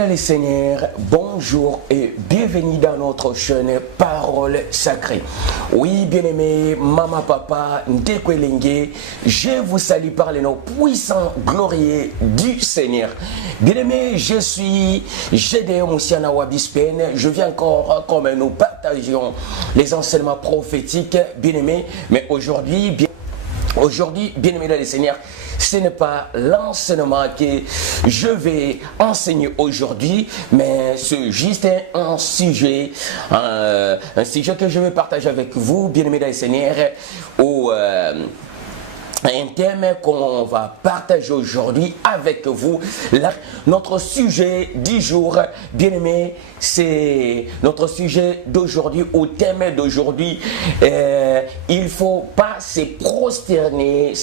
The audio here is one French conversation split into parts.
Bien-aimés dans le Seigneur, bonjour et bienvenue dans notre chaîne Parole Sacrée. Oui, bien-aimés, maman, papa, Ndekwelenge, je vous salue par les noms puissants, glorieux du Seigneur. Bien-aimés, je suis Gédéon Moussiana Wabispen. Je viens encore comme nous partageons les enseignements prophétiques, bien-aimés, mais aujourd'hui, bien-aimés dans le Seigneur, ce n'est pas l'enseignement que je vais enseigner aujourd'hui, mais c'est juste un sujet que je vais partager avec vous, bien-aimés dans le Seigneur, un thème qu'on va partager aujourd'hui avec vous. Notre sujet du jour, bien aimé, c'est notre sujet d'aujourd'hui, au thème d'aujourd'hui. Il ne faut pas se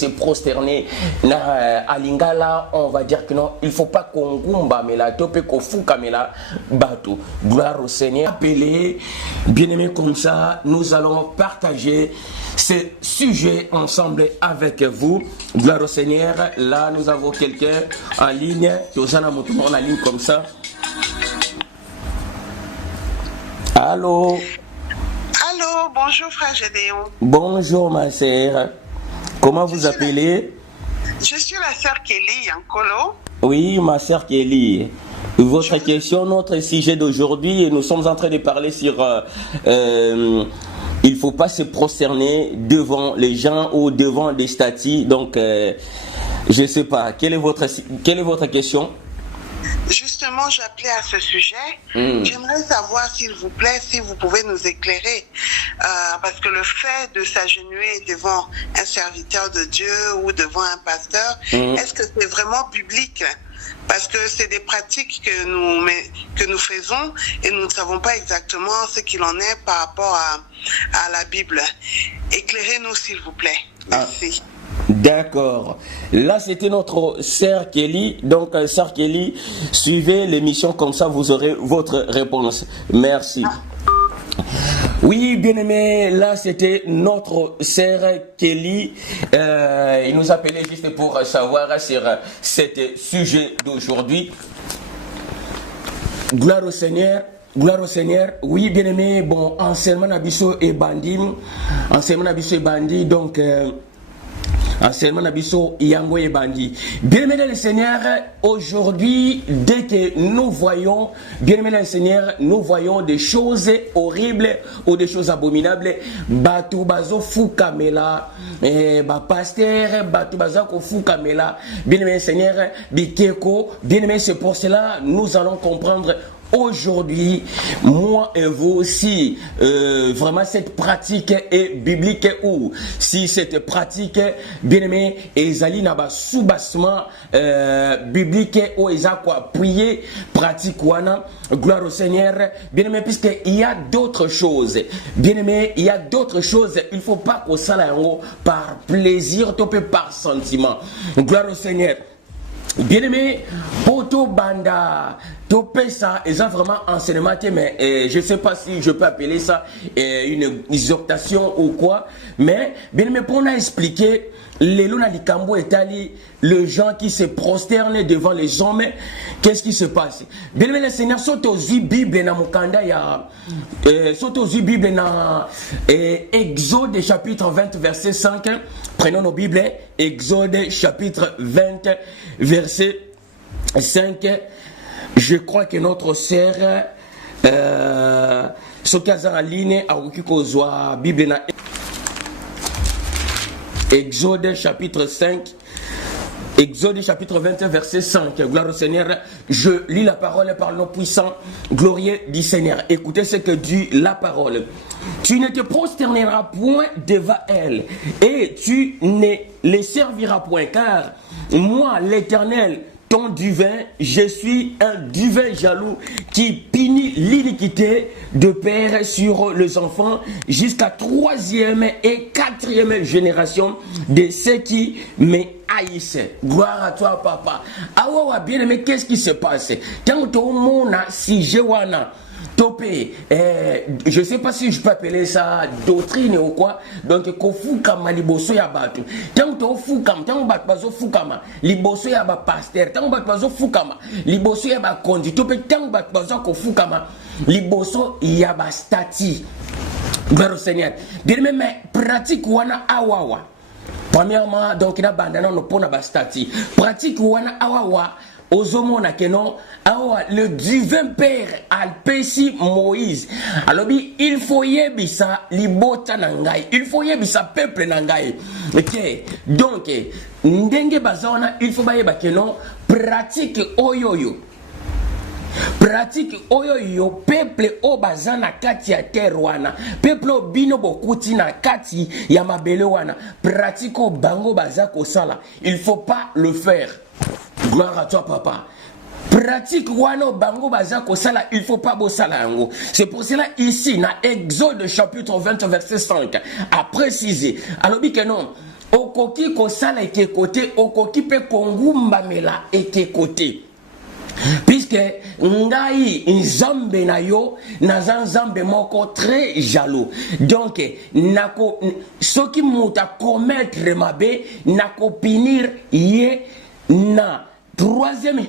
prosterner à Lingala, on va dire que non, il ne faut pas qu'on gumba mela, tope ko fuka mela bateau. Gloire au Seigneur. Appelé, bien aimé, comme ça, nous allons partager ce sujet ensemble avec vous. Gloire au Seigneur. Là, nous avons quelqu'un en ligne. On en ligne comme ça. Allô. Allô, bonjour frère Gédéon. Bonjour ma sœur. Comment vous appelez? Je suis la sœur Kelly Yankolo. Oui, ma sœur Kelly. Votre question, notre sujet d'aujourd'hui, et nous sommes en train de parler sur il ne faut pas se prosterner devant les gens ou devant des statues. Donc, je ne sais pas. Quelle est votre question? Justement, j'appelais à ce sujet. J'aimerais savoir, s'il vous plaît, si vous pouvez nous éclairer. Parce que le fait de s'agenouiller devant un serviteur de Dieu ou devant un pasteur, est-ce que c'est vraiment biblique? Parce que c'est des pratiques que nous faisons et nous ne savons pas exactement ce qu'il en est par rapport à la Bible. Éclairez-nous, s'il vous plaît. Merci. D'accord. Là, c'était notre sœur Kelly. Donc, sœur Kelly, suivez l'émission comme ça, vous aurez votre réponse. Merci. Oui, bien aimé, là c'était notre sœur Kelly. Il nous appelait juste pour savoir sur ce sujet d'aujourd'hui. Gloire au Seigneur. Gloire au Seigneur. Oui, bien aimé, bon, enseignement Nabiso et Bandi. Donc, enseignement Nabiso Yango et Bandi. Bien aimé dans le Seigneur, aujourd'hui, dès que nous voyons, bien aimé dans le Seigneur, nous voyons des choses horribles ou des choses abominables. Batou bazo fukamela, pasteur, batou bazo fukamela. Bien aimé Seigneur, bikeko. Bien aimé, c'est pour cela nous allons comprendre. Aujourd'hui, moi et vous, si vraiment cette pratique est biblique ou si cette pratique, bien aimé, ezali naba soubassement biblique ou eza quoi prier, pratique wana, gloire au Seigneur, bien aimé, puisqu'il y a d'autres choses, bien aimé, il y a d'autres choses, il ne faut pas qu'on s'en aille par plaisir, topé par sentiment, gloire au Seigneur. Bien aimé, Poto Banda, Topé ça, ils ont vraiment enseignement, mais je ne sais pas si je peux appeler ça une exhortation ou quoi, mais bien aimé, pour nous expliquer, les Luna di Cambo et Tali, les gens qui se prosternent devant les hommes, qu'est-ce qui se passe? Bien aimé, le Seigneur, saute aux Bible dans Mukanda, saute aux Bible dans Exode chapitre 20, verset 5. Prenons nos Bibles, Exode chapitre 20, verset 5. Je crois que notre sœur, Sokaza Aline, a occupé Bible dans Exode chapitre 5. Exode chapitre 21, verset 5. Gloire au Seigneur. Je lis la parole par le nom puissant, glorieux du Seigneur. Écoutez ce que dit la parole. Tu ne te prosterneras point devant elle, et tu ne les serviras point, car moi, l'Éternel, ton divin, je suis un divin jaloux qui punit l'iniquité de père sur les enfants jusqu'à 3e et 4e génération de ceux qui me haïssent. Gloire à toi, papa. Ah ouais, bien aimé, qu'est-ce qui se passe? Tant que mon si je wana topé, je sais pas si je peux appeler ça doctrine ou quoi. Donc kofukama liboso ya batu. Tant to fukama, tant batu bazo fukama liboso ya ba pasteur, tant batu bazo fukama liboso ya ba kondi, topé tant batu bazo kofukama liboso ya ba stati. Gloire au Seigneur. Bien mais pratique wana awawa. Premièrement, donc il a bandana no pona ba stati. Pratique wana awawa. Ozomona kenon awa le divin père alpesi Moïse. Alors il faut yebisa libota nangai. Il faut yebisa peuple nangai. OK. Donc ndenge bazona il faut bayeba kenon pratique oyoyo. Pratique oyoyo peuple o bazana kati ya terre wana. Peuple o bino bokuti na kati ya mabele wana. Pratique o bango bazako sala. Il faut pas le faire. Gloire à toi, papa. Pratique wano bango bazako sala, il faut pas bosala yango. C'est pour cela ici, dans Exode chapitre 20, verset 5, à préciser. Alors, que non, okoki ko sala eke côté, okoki pe kongumba mela eke côté. Puisque ngai nzambe na yo naza nzambe moko très jaloux. Donc nako soki muta commettre mabe nako punir ye na troisième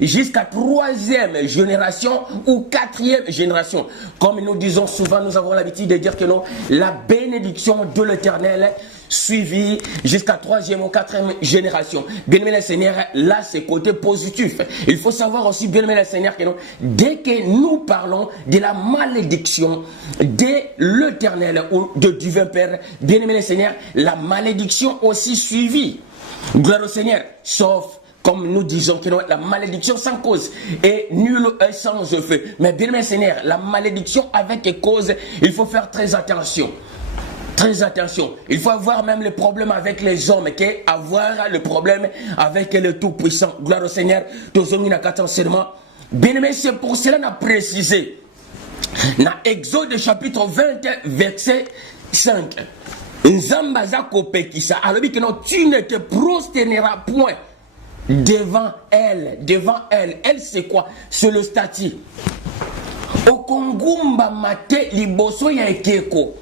jusqu'à troisième génération ou quatrième génération. Comme nous disons souvent, nous avons l'habitude de dire que non, la bénédiction de l'Éternel suivie jusqu'à troisième ou quatrième génération. Bien aimé le Seigneur, là c'est côté positif. Il faut savoir aussi, bien aimé le Seigneur, que non, dès que nous parlons de la malédiction de l'Éternel ou de divin Père, bien aimé le Seigneur, la malédiction aussi suivie. Gloire au Seigneur, sauf comme nous disons que non, la malédiction sans cause est nulle et sans effet. Mais bien aimé Seigneur, la malédiction avec cause, il faut faire très attention. Très attention. Il faut avoir même le problème avec les hommes, avoir le problème avec le Tout-Puissant. Gloire au Seigneur. Bien aimé, c'est pour cela qu'on a précisé dans Exode chapitre 20, verset 5. Nzambaza kopekisa. Alors que non, tu ne te prosterneras point devant elle. Devant elle. Elle c'est quoi? C'est le statut. Okongumba mate liboso ya ekeko.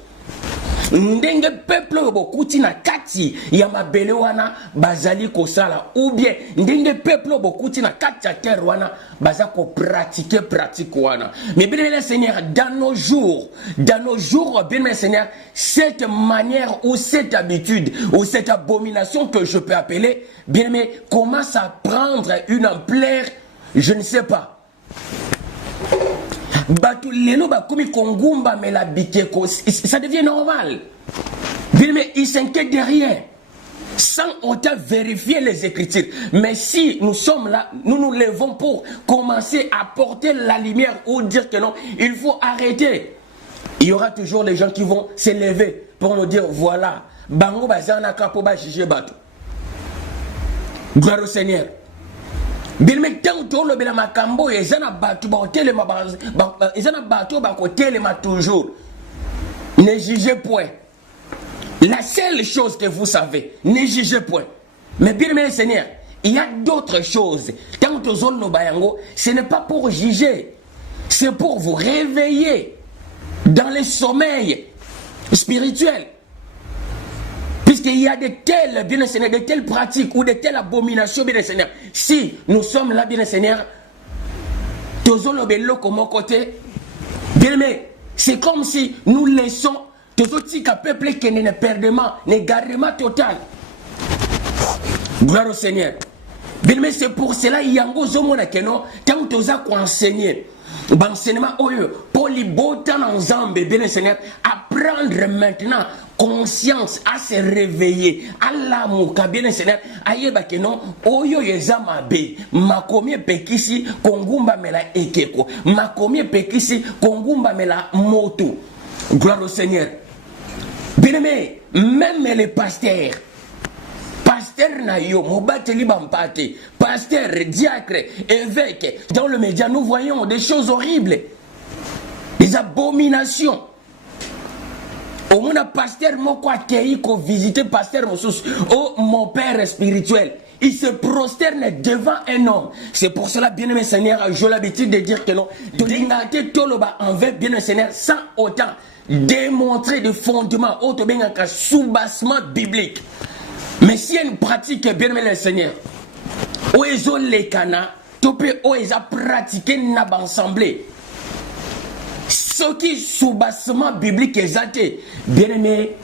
Ndenge peuple bokuti na kati ya mabele wana bazali kosala ou bien ndenge peuple bokuti na kati ya terre wana bazako pratique wana. Mais bien le Seigneur, dans nos jours bien le Seigneur, cette manière ou cette habitude ou cette abomination que je peux appeler, bien mais commence à prendre une ampleur, je ne sais pas. Ça devient normal. Mais il s'inquiète de rien. Sans autant vérifier les Écritures. Mais si nous sommes là, nous nous levons pour commencer à porter la lumière ou dire que non, il faut arrêter. Il y aura toujours les gens qui vont se lever pour nous dire voilà, bango bazana kapo ba jije bato. Gloire au Seigneur. Bien mais tant que le bela makambo ezana batu ba hôtel ezana batu ba hôtel ma toujours. Ne jugez point. La seule chose que vous savez, ne jugez point. Mais bien aimé Seigneur, il y a d'autres choses. Tant que zone no bayango, ce n'est pas pour juger. C'est pour vous réveiller dans le sommeil spirituel. Puisqu'il y a de telles, bien Seigneur, de telles pratiques ou de telles abominations, bien Seigneur. Si nous sommes là, bien Seigneur, tous les comme côté, bien aimé, c'est comme si nous laissons tous les peuple qui ne perdement, ne gardement total. Gloire au Seigneur. Bien aimé, c'est pour cela qu'il y a un zomonakeno, tant que tu as enseigné. L'enseignement pour les beaux temps ensemble, bien Seigneur, apprendre maintenant conscience à se réveiller à l'amour bien Seigneur ayeba que non oyo yezama be makomie pekisi kongumba mela ekeko makomie pekisi kongumba mela moto. Gloire au Seigneur. Bien-aimé, même les pasteurs na yo, mobateli bampate, pasteur, diacre, évêque, dans le média, nous voyons des choses horribles, des abominations. Au moins, pasteur, moi, quoi, qui visiter pasteur, oh, mon père spirituel, il se prosterne devant un homme. C'est pour cela, bien-aimé Seigneur, j'ai l'habitude de dire que non, Tolingate Toloba envers bien-aimé Seigneur, sans autant démontrer des fondements, autre bien qu'un soubassement biblique. Mais si il y a une pratique, bien-aimé Seigneur, où ils ont les canards, où ils ont pratiqué une assemblée. Ce qui soubassement biblique est bien-aimé,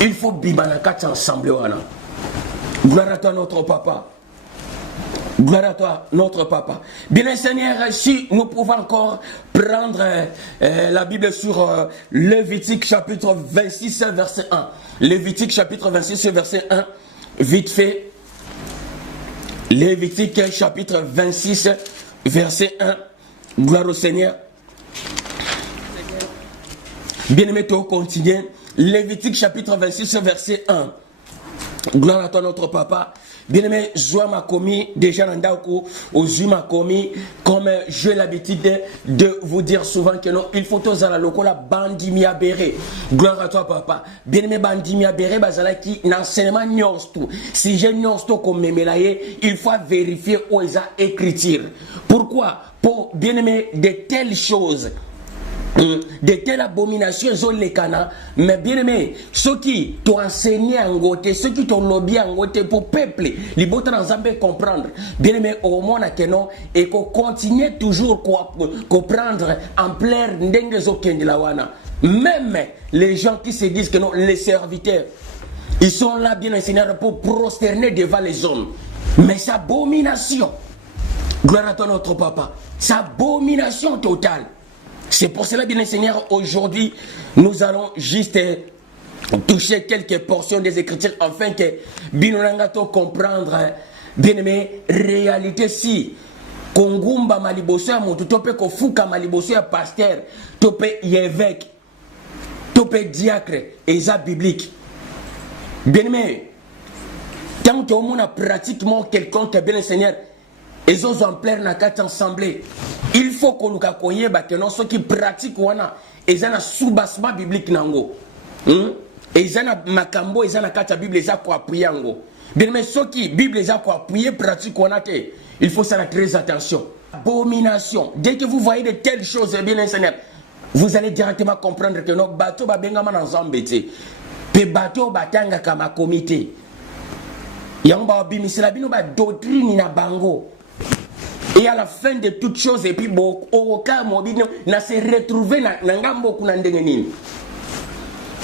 il faut bibanaka ensemble. Gloire à toi, notre papa. Gloire à toi, notre papa. Bien, Seigneur, si nous pouvons encore prendre la Bible sur Lévitique chapitre 26, verset 1. Lévitique chapitre 26, verset 1. Vite fait. Lévitique chapitre 26, verset 1. Gloire au Seigneur. Bien-aimé, tu continues. Lévitique chapitre 26, verset 1. Gloire à toi, notre papa. Bien-aimé, Joa m'a commis, déjà Nandako, aux yeux m'a commis, comme j'ai l'habitude de vous dire souvent que non, il faut tous à la locola bandimia béré. Gloire à toi, papa. Bien-aimé, bandimia béré, bazala qui n'enseignement nyonsto. Si j'ai nyonsto comme mémelaye, il faut vérifier où ils ont écriture. Pourquoi? Pour, bien-aimé, de telles choses. De telles abominations, ils ont les canards. Mais bien aimé, ceux qui t'ont enseigné en côté, ceux qui t'ont lobby en côté pour peuple, les bottes dans Zambé comprendre. Bien aimé, au monde à Kenon, et qu'on continue toujours comprendre en plein d'engue de la wana. Même les gens qui se disent que non, les serviteurs, ils sont là bien enseignés pour prosterner devant les hommes. Mais c'est abomination. Gloire à toi, notre papa. C'est abomination totale. C'est pour cela, bien Seigneur, aujourd'hui, nous allons juste toucher quelques portions des Écritures afin que Binonangato comprendre, bien aimé, réalité si Kongumba Maliboso, Moutoutope Kofuka Maliboso, pasteur, Tope évêque, Tope diacre, et ça biblique. Bien aimé, tant que on a pratiquement quelqu'un qui est bien Seigneur, ils ont en plein na quatre assemblées. Il faut qu'on nous accoye que non ceux qui pratiquent wana ils ont un soubassement biblique nango. Ils ont makambo ils ont la quatre Bible ils ont quoi appuyer ngo. Bien mais ceux qui Bible ils ont quoi appuyer pratique wana te. Il faut faire très attention. Abomination. Dès que vous voyez de telles choses bien Seigneur, vous allez directement comprendre que nos bateaux ba bengama na zambete. Pe bateau batanga kama comité. Yamba bimisela bino ba doctrine na bango. Et à la fin de toutes choses, et puis au cas mobile, on s'est retrouvé dans ngambo kuna ndengenini.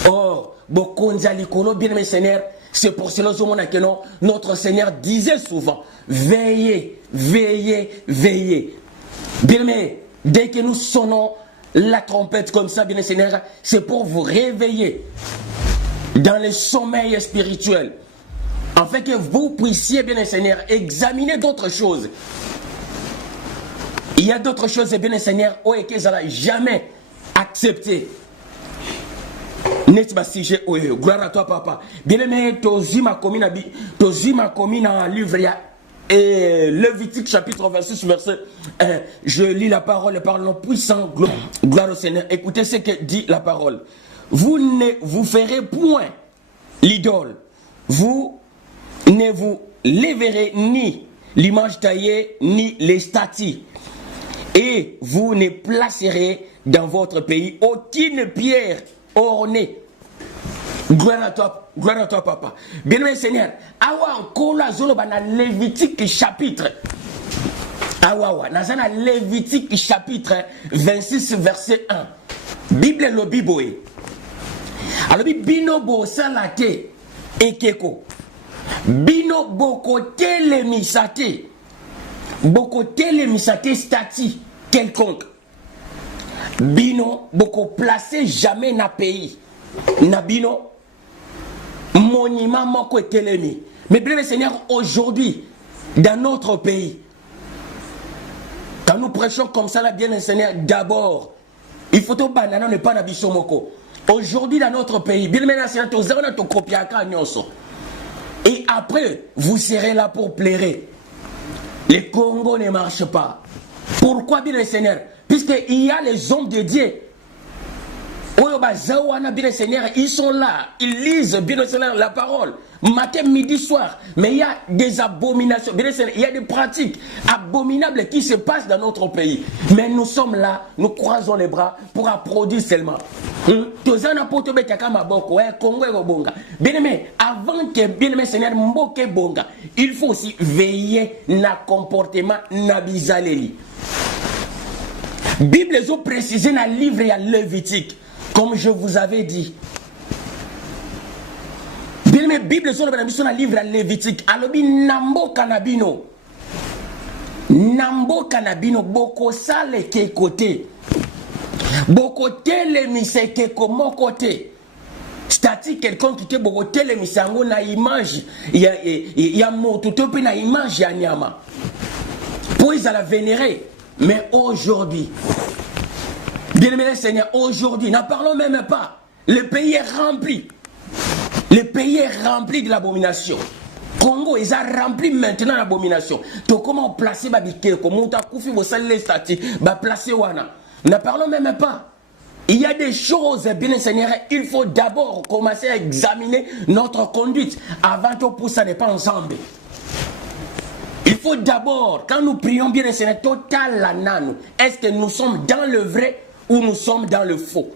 Or, bokonzalikolo bien mes seigneurs, c'est pour cela que notre Seigneur disait souvent, veillez, veillez, veillez. Bien mais dès que nous sonnons la trompette comme ça, bien mes seigneurs, c'est pour vous réveiller dans le sommeil spirituel, afin que vous puissiez, bien mes seigneurs, examiner d'autres choses. Il y a d'autres choses, bien Seigneur, où qu'ils n'ont jamais accepté. N'est-ce pas si j'ai gloire à toi, papa. Bien aimé, Tozima commis dans le livre, Lévitique chapitre 26, verset 1. Je lis la parole puissant, gloire au Seigneur. Écoutez ce que dit la parole. Vous ne vous ferez point l'idole. Vous ne vous lèverez ni l'image taillée, ni les statues. Et vous ne placerez dans votre pays aucune pierre ornée. Gloire à toi, papa. Bien-aimé Seigneur, awa encore la zone dans Lévitique chapitre. Awa, dans Lévitique chapitre 26, verset 1. Bible le Biboé. Alors, bino bo salate ekeko. Bino boko telemisate. Boko telemisate stati quelconque. Bino boko placé jamais na pays. Na bino monument moko telemi. Mais bien Seigneur, aujourd'hui dans notre pays, quand nous prêchons comme ça là, bien Seigneur, d'abord il faut to banana ne pas na biso moko. Aujourd'hui dans notre pays, bien Seigneur, to zana to kopiaka nyonso. Et après vous serez là pour plaire. Le Congo ne marche pas. Pourquoi bien le Seigneur? Puisqu'il y a les hommes de Dieu Bien Seigneur, ils sont là, ils lisent bien Seigneur la parole, matin, midi, soir. Mais il y a des abominations, bien Seigneur, il y a des pratiques abominables qui se passent dans notre pays. Mais nous sommes là, nous croisons les bras pour applaudir seulement. Bien aimé, avant que bien aimé Seigneur Mboke Bonga, il faut aussi veiller na comportement na bizaleli. Bible les ont précisé dans le livre et à Lévitique. Comme je vous avais dit. Bien aimé, Bible sur le livre à Lévitique. Alobi nambo kanabino. Nambo kanabino boko sale ke côté. Boko tele mise ke komo côté. C'est-à-dire quelqu'un qui te boko tele mise ango na image ya moto topi na image ya nyama. Pour ils la vénérer. Mais aujourd'hui, bien aimé Seigneur, aujourd'hui, n'en parlons même pas. Le pays est rempli. Le pays est rempli de l'abomination. Congo, ils ont rempli maintenant l'abomination. Donc, comment placer Babike, comment on a koufi, vous savez les statuts, placer Wana. N'en parlons même pas. Il y a des choses, bien Seigneur, il faut d'abord commencer à examiner notre conduite avant que pour ça n'est pas ensemble. Il faut d'abord, quand nous prions bien Seigneur, total la nano, est-ce que nous sommes dans le vrai ou nous sommes dans le faux?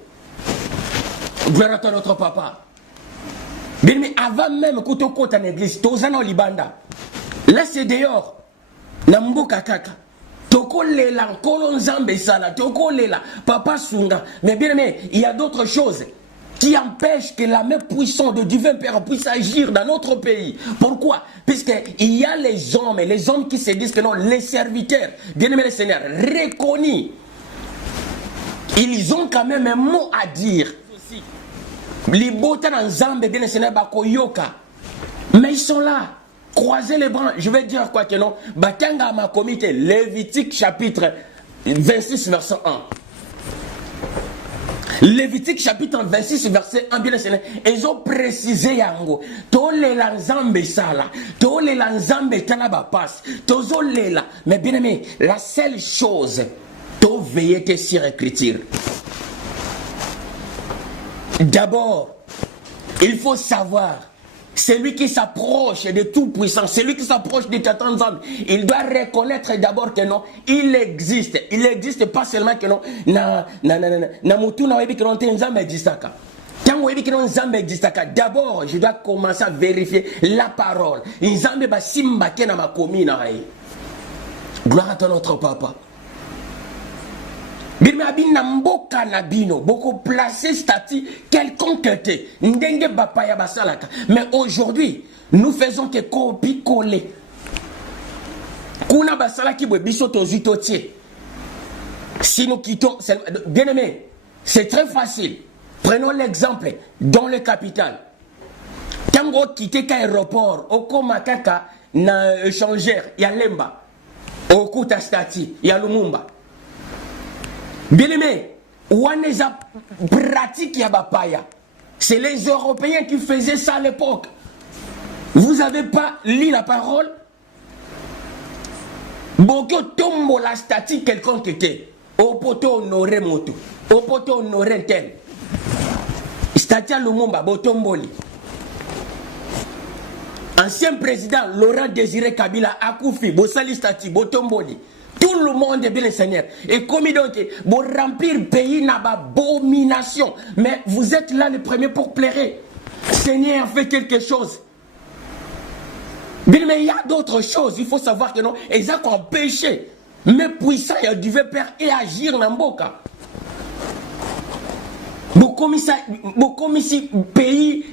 Gloire à notre papa. Bien, mais avant même que tu comptes en église, tu es en Libanda. Là, c'est dehors. Nambuka kaka. Toko lela, kolon zambe sala, toko lela, papa sunga. Mais bien aimé, il y a d'autres choses qui empêchent que la main puissante de divin Père puisse agir dans notre pays. Pourquoi? Puisqu'il y a les hommes qui se disent que non, les serviteurs, bien aimé le Seigneur, reconnus. Ils ont quand même un mot à dire. Les bota dans Zambé, bien le Seigneur, Bakoyoka. Mais ils sont là. Croisez les bras. Je vais dire quoi que non. Bakanga ma comité. Lévitique chapitre 26, verset 1. Lévitique chapitre 26, verset 1. Bien le Seigneur. Ils ont précisé yango. Tole la Zambé sala. Tole la Zambé tanaba passe. Tozo lela. Mais bien aimé, la seule chose. To veiller tes sur écriture. D'abord, il faut savoir, celui qui s'approche de tout puissant, celui qui s'approche de Tatan Zambé, il doit reconnaître d'abord que non, il existe. Il existe pas seulement que non, d'abord, je dois commencer à vérifier la parole. Gloire à notre papa. Beaucoup placer statut quelconque était. Mais aujourd'hui, nous faisons que copier-coller. Si nous quittons, bien aimé, c'est très facile. Prenons l'exemple dans le capital. Quand vous quittez l'aéroport, au Komakaka, na échangeur, il y a Lemba. Au Kuta statut, il y a Lumumba. Bien aimé, Waneza pratique Yabapaya. C'est les Européens qui faisaient ça à l'époque. Vous n'avez pas lu la parole? Boko tombo la statue quelqu'un qui était. Au poteau honoré moto. Au poteau honoré tel. Statue Lumumba, Botomboli. Ancien président Laurent Désiré Kabila Akoufi, Bossali statue, Botomboli. Tout le monde est bien le Seigneur. Et comme il dit, pour remplir le pays n'a pas abomination. Mais vous êtes là le premier pour plaire. Seigneur fait quelque chose. Bien, mais il y a d'autres choses. Il faut savoir que non, ils ont péché. Mais puissant, il devait faire et agir dans le boca. Beaucoup ici, pays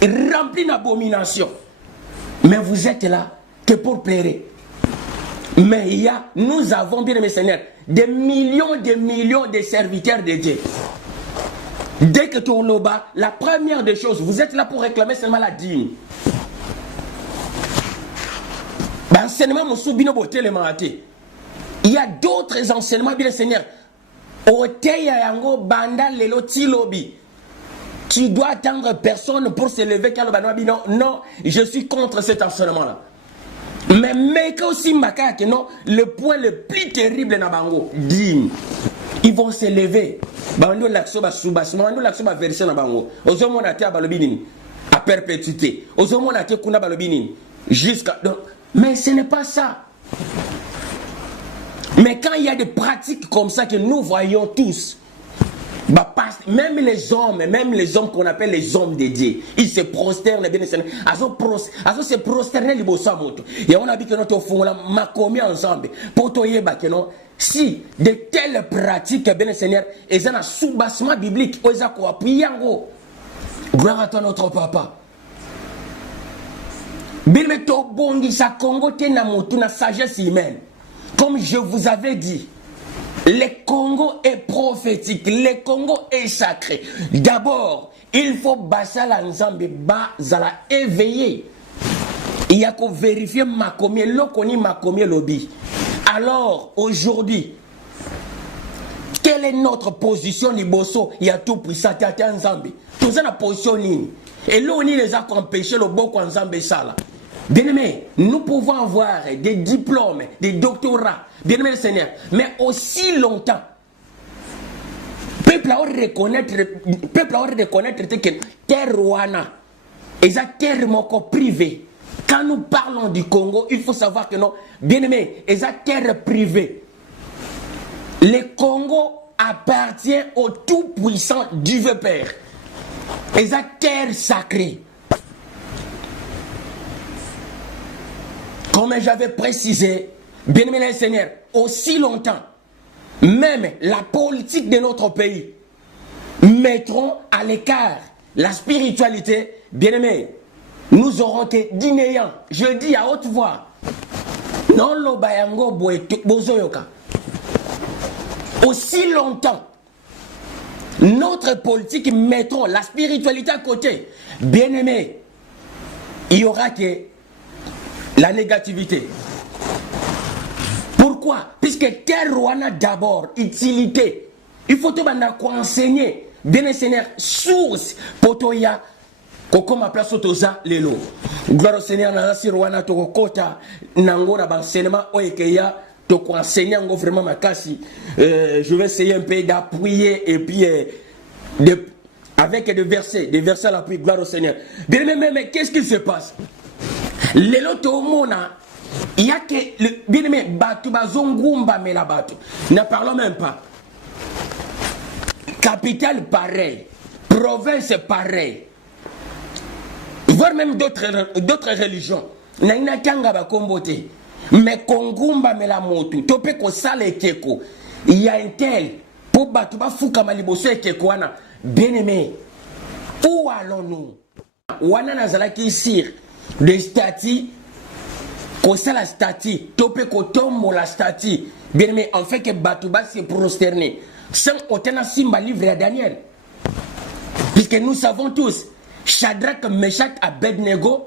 rempli d'abomination. Mais vous êtes là que pour plaire. Mais nous avons, bien aimé Seigneur, des millions de serviteurs de Dieu. Dès que tu es au bas, la première des choses, vous êtes là pour réclamer seulement la dîme. Il y a d'autres enseignements, bien Seigneur. Tu dois attendre personne pour se lever. Non, je suis contre cet enseignement-là. Mais aussi non, le point le plus terrible dans Bango, dîme. Ils vont se lever. Bando l'action va sous-bassement, bando l'action va verser dans bango. Ozo mon até à balobinin à perpétuité. Ozo mon até kuna balobinin jusqu'à donc. Mais ce n'est pas ça. Mais quand il y a des pratiques comme ça que nous voyons tous, bah, même les hommes qu'on appelle les hommes dédiés, ils se prosternent bien. Ils se prosternent les bossa moto. Et on a dit que notre fond là m'a commis ensemble. Pour toi que non. Si de telles pratiques bien Seigneur, ils ont un sous-bassement biblique, ils ont quoi piyango. Gloire à toi notre papa. Bien mais to bondi sa Congo te na moto na sagesse humaine. Comme je vous avais dit, le Congo est prophétique, le Congo est sacré. D'abord, il faut basser la nzambe, bazala éveiller. Il y a qu'à vérifier makomie, l'okoni makomie lobby. Alors, aujourd'hui, quelle est notre position liboso? Il y a tout puissant, il y a nzambe. Tout ça na position nini. Et là, on les a empêchés le boko nzambe sala. Bien-aimés, nous pouvons avoir des diplômes, des doctorats, bien-aimés le Seigneur, mais aussi longtemps, peuple a reconnaître que terre wana, et ça terre moko privée. Quand nous parlons du Congo, il faut savoir que non, bien-aimés, et ça terre privée. Le Congo appartient au tout-puissant Dieu Père. Et ça terre sacrée. Comme j'avais précisé, bien-aimé le Seigneur, aussi longtemps, même la politique de notre pays mettront à l'écart la spiritualité, bien-aimé, nous aurons été dinéants. Je dis à haute voix, non lo bayango bozoyoka. Aussi longtemps, notre politique mettront la spiritualité à côté, bien-aimé, il y aura que la négativité. Pourquoi? Puisque terre wana d'abord, utilité. Il faut tout enseigner. Bien Seigneur, source. Potoya, koko ma place otoza lelo. Gloire au Seigneur, nasi rwana toko kota, nangora bansenement, oekeya, toko enseigner ngo vraiment makasi. Je vais essayer un peu d'appuyer et puis avec des versets à l'appui. Gloire au Seigneur. Bien mais qu'est-ce qui se passe? Les loto mona, il y a que le bien aimé batu bazongumba mais la batu. Ne parlons même pas. Capitale pareil, province pareil, voire même d'autres religions. Naina kanga ba kombote, mais kongumba mais la motu. Tope ko sale keko. Il y a un tel pour batu ba fuka maliboso keko wana. Bien aimé, où allons-nous? Wana nazalaki sir. Des statues, qu'on sait la statue, topé qu'on tombe la statue, bien aimé, en fait que Batouba s'est prosterné. Sans aucun simba livre à Daniel. Puisque nous savons tous, Shadrach, Meshach, Abednego,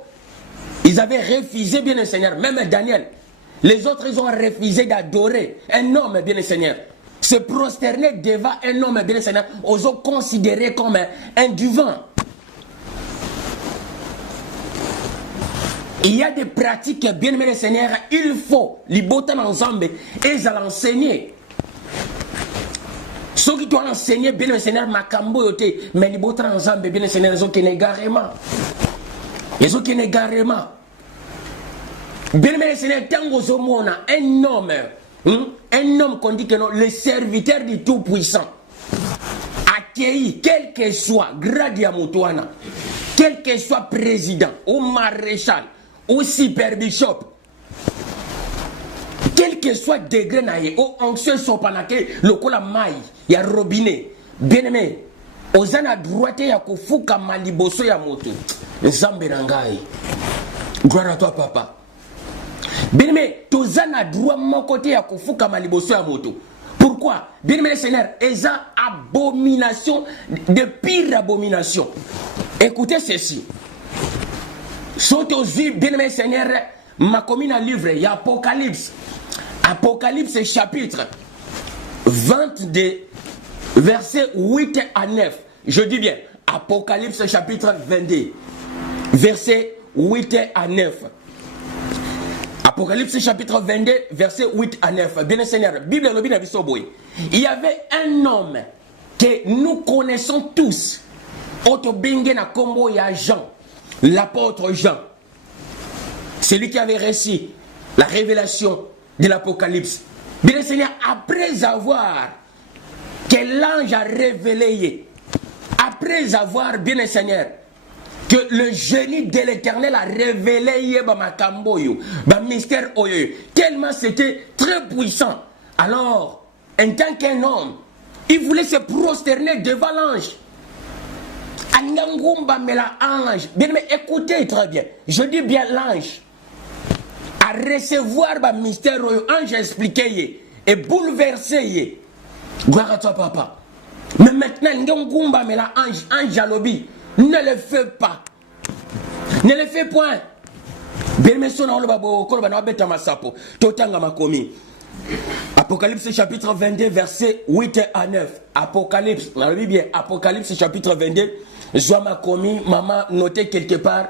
ils avaient refusé bien le Seigneur, même Daniel. Les autres, ils ont refusé d'adorer un homme bien le Seigneur. Se prosterner devant un homme bien le Seigneur, ils ont considéré comme un divin. Il y a des pratiques, bien aimé le Seigneur, il faut les botter ensemble et ils allent enseigner. Ceux qui doivent enseigner, bien le Seigneur, Makambo yote, mais les botter ensemble, bien le Seigneur, ils ont qu'un égarement. Ils ont qu'un égarement. Bien aimé le Seigneur, tant que on a un homme qu'on dit que non, le serviteur du Tout-Puissant, accueilli, quel que soit, Gradia Moutouana, quel que soit président ou maréchal, ou super-bishop, quel que soit degré naïe, ou anxieux sopanake, le kola maï, ya robinet, bien aimé, aux ana droite ya kufuka maliboso ya moto, nzambe nangai, gloire à toi papa. Bien aimé, tous ana droit mon côté ya kufuka maliboso ya moto. Pourquoi? Bien aimé le Seigneur, ils ont abomination, de pire abomination. Écoutez ceci. Sont aux yeux, bien-aimé Seigneur, ma commune à livre, il y a Apocalypse. Apocalypse chapitre 22, versets 8 à 9. Je dis bien, Apocalypse chapitre 22, versets 8 à 9. Apocalypse chapitre 22, verset 8 à 9. Bien Seigneur, Bible il y avait un homme que nous connaissons tous. Otobingena Kombo ya Jean, l'apôtre Jean. C'est lui qui avait reçu la révélation de l'Apocalypse. Bien Seigneur, après avoir que l'ange a révélé, après avoir, bien Seigneur, que le génie de l'Éternel a révélé le mystère, tellement c'était très puissant. Alors, en tant qu'un homme, il voulait se prosterner devant l'ange. Bien, mais écoutez très bien, je dis bien l'ange, à recevoir le mystère, l'ange a expliqué et bouleversé. Gloire à toi, papa. Mais maintenant, ange alobi, ne le fais pas. Ne le fais point. Apocalypse chapitre 22, verset 8 à 9. Apocalypse, bien, Apocalypse chapitre 22. Joama komi, maman, notez quelque part.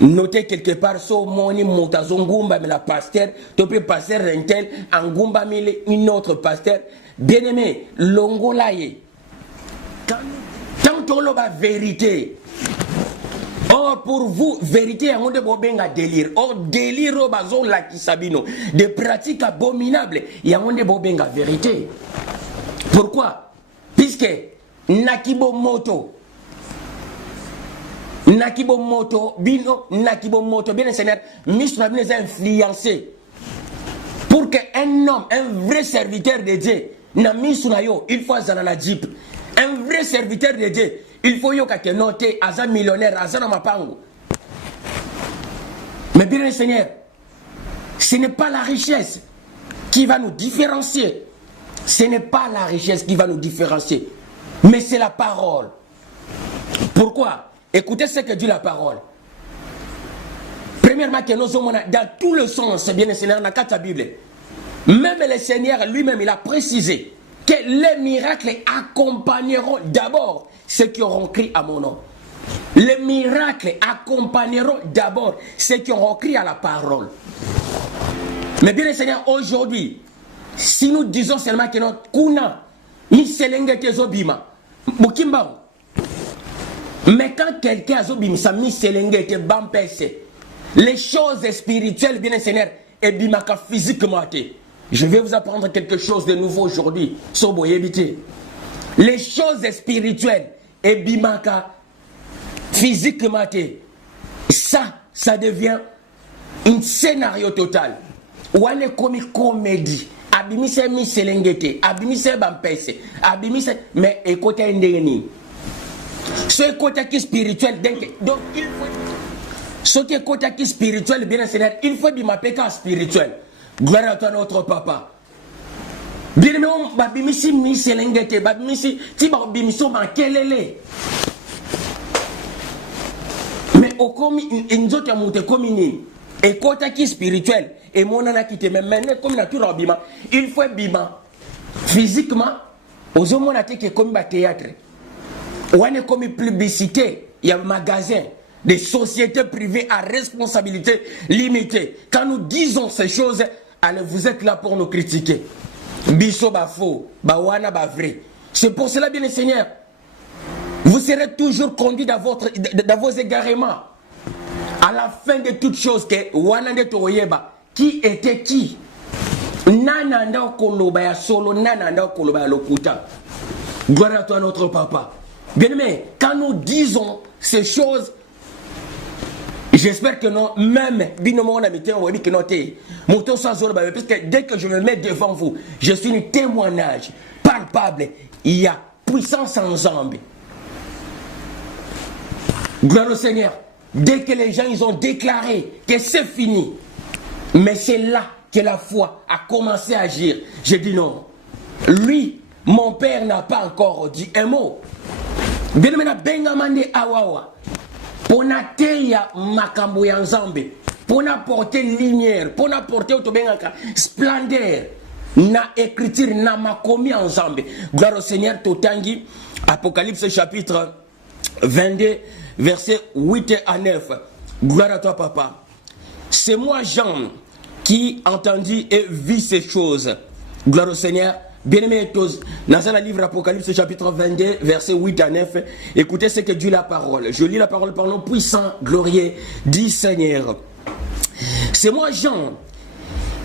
Notez quelque part, so moni montazongumba, mais la pasteur, topé pasteur rentel, angumba mille, une autre pasteur. Bien aimé, longolaye. Tant on a vérité. Or, pour vous, vérité, on a délire. Or, délire, on a des pratiques abominables. Il y a une vérité. Pourquoi? Puisque Nakibo Moto, bien Seigneur, Michel a influencé pour qu'un homme, un vrai serviteur de Dieu, il faut la Jeep. Un vrai serviteur de Dieu, il faut que noter un millionnaire, un mapango. Mais bien Seigneur, ce n'est pas la richesse qui va nous différencier. Ce n'est pas la richesse qui va nous différencier, mais c'est la parole. Pourquoi? Écoutez ce que dit la parole. Premièrement, que nous avons dans tout le sens, bien le Seigneur, dans la Bible. Même le Seigneur lui-même, il a précisé que les miracles accompagneront d'abord ceux qui auront crié à mon nom. Les miracles accompagneront d'abord ceux qui auront crié à la parole. Mais bien le Seigneur, aujourd'hui, si nous disons seulement que notre kuna, ni selengete zobima, bukimba. Mais quand quelqu'un a zobima, ça mi selengete bampese, les choses spirituelles, bien le Seigneur, et bimaka physiquement. Je vais vous apprendre quelque chose de nouveau aujourd'hui. Les choses spirituelles et bimaka physiquement, ça devient un scénario total. Ou on est comme comédie. Abimise mi selengete, abimise bampese, abimise. Mais écoutez ndeni. Ce côté qui est spirituel, donc il faut. Ce qui est côté qui est spirituel, bien Seigneur, il faut bimapeka spirituel. Gloire à toi notre papa. Bien aimé, babimisi mi selengete, babimisi ti babimiso mankelele. Mais au komi inzote monte komini. Et côté qui est spirituel, et mon ana qui te même maintenant comme nature abima, il faut bima physiquement aux hommes on que comme théâtre. Ou on est comme publicité, il y a un magasin. Des sociétés privées à responsabilité limitée. Quand nous disons ces choses, allez, vous êtes là pour nous critiquer. Biso ba faux, ba wana ba vrai. C'est pour cela, bien le Seigneur, vous serez toujours conduit dans vos égarements. À la fin de toutes choses, que wana de toyeba, qui était qui? Nananda koloba ya solo, nananda koloba ya lokuta. Gloire à toi notre papa. Bien aimé, quand nous disons ces choses, j'espère que non, même parce que dès que je me mets devant vous, je suis un témoignage palpable. Il y a puissance en Zambie. Gloire au Seigneur. Dès que les gens ils ont déclaré que c'est fini, mais c'est là que la foi a commencé à agir. J'ai dit non. Lui, mon père n'a pas encore dit un mot. Bien maintenant, Bengamande Awawa. Pour n'atteindre makambo ya Nzambe, pour n'apporter lumière, pour n'apporter splendeur, na écriture na makomi en Nzambe. Gloire au Seigneur Totangi, Apocalypse chapitre 22, versets 8 à 9. Gloire à toi, papa. C'est moi, Jean, qui entendit et vit ces choses. Gloire au Seigneur. Bien-aimés, dans le livre Apocalypse chapitre 22, versets 8 à 9, écoutez ce que dit la parole. Je lis la parole par le nom puissant, glorieux, dit Seigneur. C'est moi, Jean,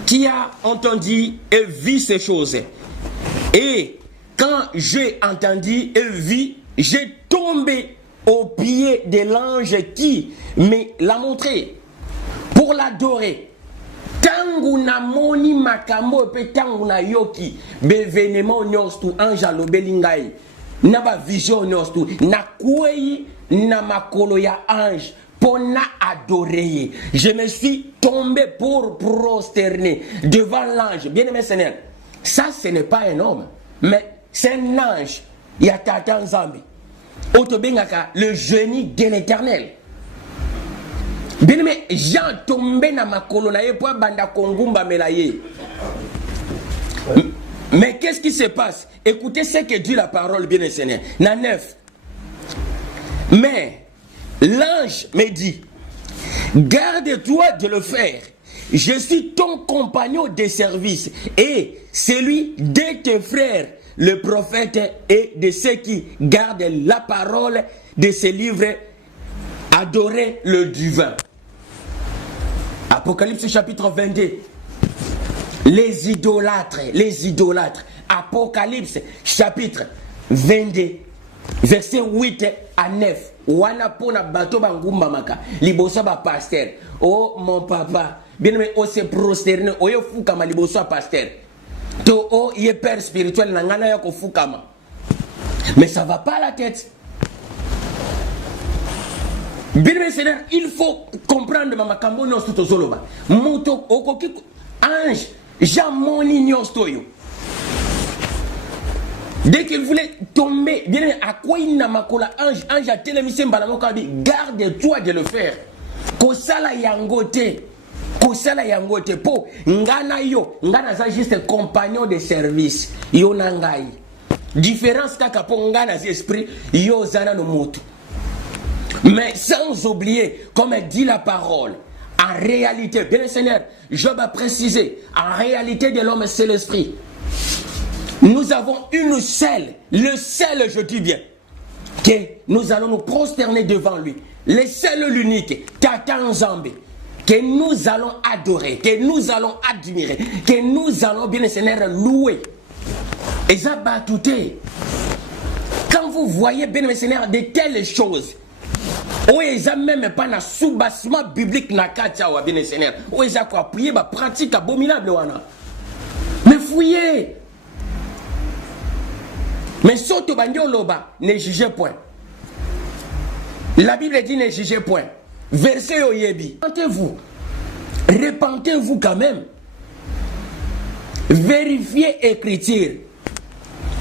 qui a entendu et vu ces choses. Et quand j'ai entendu et vu, j'ai tombé au pied de l'ange qui me l'a montré pour l'adorer. Tangu na moni makambo pe tangu na yoki bevenemo nyostu anja lobelingai na ba vision nyostu na kwei na makolo ya ange pona adorer. Je me suis tombé pour prosterner devant l'ange. Bien-aimé Seigneur, ça ce n'est pas un homme, mais c'est un ange. Il y a Tata Nzambi. Otobengaka le génie de l'Éternel. Bien aimé, Jean tombé na makolo na ye po banda kongumba melaye. Mais qu'est-ce qui se passe? Écoutez ce que dit la parole, bien Seigneur. Na 9. Mais l'ange me dit, garde-toi de le faire. Je suis ton compagnon de service et celui de tes frères, le prophète, et de ceux qui gardent la parole de ce livre, adorer le divin. Apocalypse chapitre 22. Les idolâtres. Apocalypse chapitre 22, verset 8 à 9. Wana pona bato bangumba maka. Libosa ba pasteur. Oh mon papa. Bien aimé, oh se prosterner. Oh yo fukama libosa pasteur. To oh ye père spirituel nangana yako fukama. Mais ça va pas à la tête. Bien Seigneur, il faut comprendre mamakambo nyonso tozoloba. Moto okoki ange jamoni nyonso yo. Dès qu'il voulait tomber, bien à quoi il n'a makola ange a télémisé mbalamoka bi garde-toi de le faire. Kosala yangote. Kosala yangote po ngana yo, ngana za juste compagnon de service. Yo nangai. Différence kaka po ngana zi esprit yo zana no moto. Mais sans oublier, comme dit la parole, en réalité, bien le Seigneur, Job a précisé, en réalité de l'homme c'est l'esprit. Nous avons une seule, le seul, je dis bien, que nous allons nous prosterner devant lui. Le seul, l'unique, Tata Nzambe, que nous allons adorer, que nous allons admirer, que nous allons, bien le Seigneur, louer. Et ça va tout. Quand vous voyez, bien le Seigneur, de telles choses, ou ils ont même pas na sous-bassement biblique na katia ou bien Seigneur. Ou ils ont appuyé ba pratique abominable wana. Mais fouillez. Mais soto bandio loba ne jugez point. La Bible dit ne jugez point. Verset oyebi. Repentez-vous quand même. Vérifiez écriture.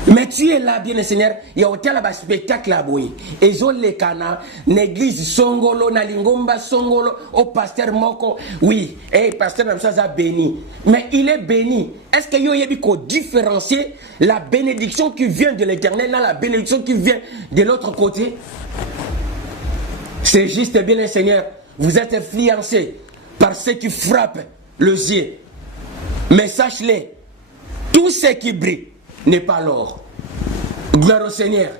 Mais tu es là, bien le Seigneur, il y a un spectacle là, boy. Et ils ont les canards, l'église Songolo, Nalingomba Songolo, au pasteur Moko. Oui, et pasteur Namsa a béni. Mais il est béni. Est-ce qu'il y a différencier la bénédiction qui vient de l'Éternel dans la bénédiction qui vient de l'autre côté? C'est juste, bien le Seigneur, vous êtes influencés par ceux qui frappent le yeux. Mais sache-le, tout ce qui brille n'est pas l'or. Gloire au Seigneur.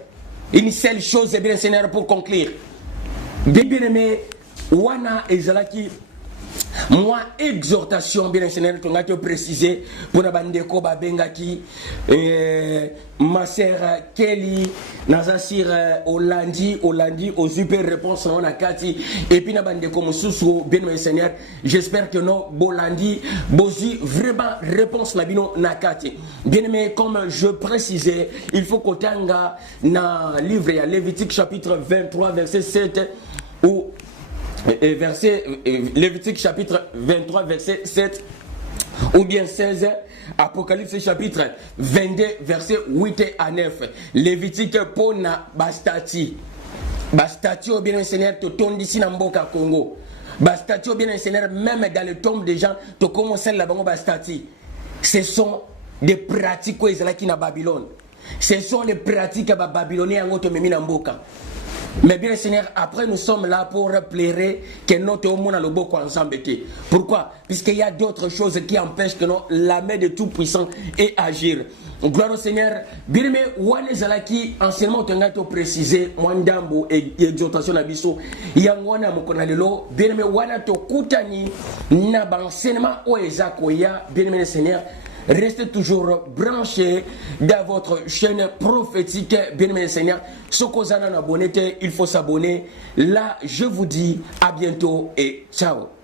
Une seule chose, c'est bien Seigneur pour conclure. Bien aimé, wana ezalaki moi exhortation bien Seigneur qu'on a précisé pour la bandeko babengaki ma sœur Kelly nazasir Hollandi aux super réponses on a kati et puis na bandeko mususu bien Seigneur j'espère que non bolandi bozi vraiment réponse na bino nakati bien aimé comme je précisais il faut kotanga na livre ya Lévitique chapitre 23 verset 7 où Lévitique chapitre 23 verset 7 ou bien 16, Apocalypse chapitre 22 verset 8 à 9. Lévitique pona bastati ou bien Seigneur te tombe d'ici na mboka Congo. Bastati ou bien Seigneur même dans le tombe des gens te commencer la bango bastati. Ce sont des pratiques qui sont na Babylone. Ce sont les pratiques à Babylonais en auto memi na mboka. Mais bien Seigneur, après nous sommes là pour plairer que notre monde a le beau ensemble. Pourquoi? Puisqu'il y a d'autres choses qui empêchent que la main de tout puissant ait agir. Gloire au Seigneur. Bien aimé, wane zalaki enseignement tengato préciser mwandambo et exhortation na biso yangwana mokona lelo. Bien aimé, wana to kutani na enseignement o ezako ya. Bien aimé Seigneur, restez toujours branchés dans votre chaîne prophétique. Bien aimé Seigneur, Sokozana abonné, il faut s'abonner. Là, je vous dis à bientôt et ciao.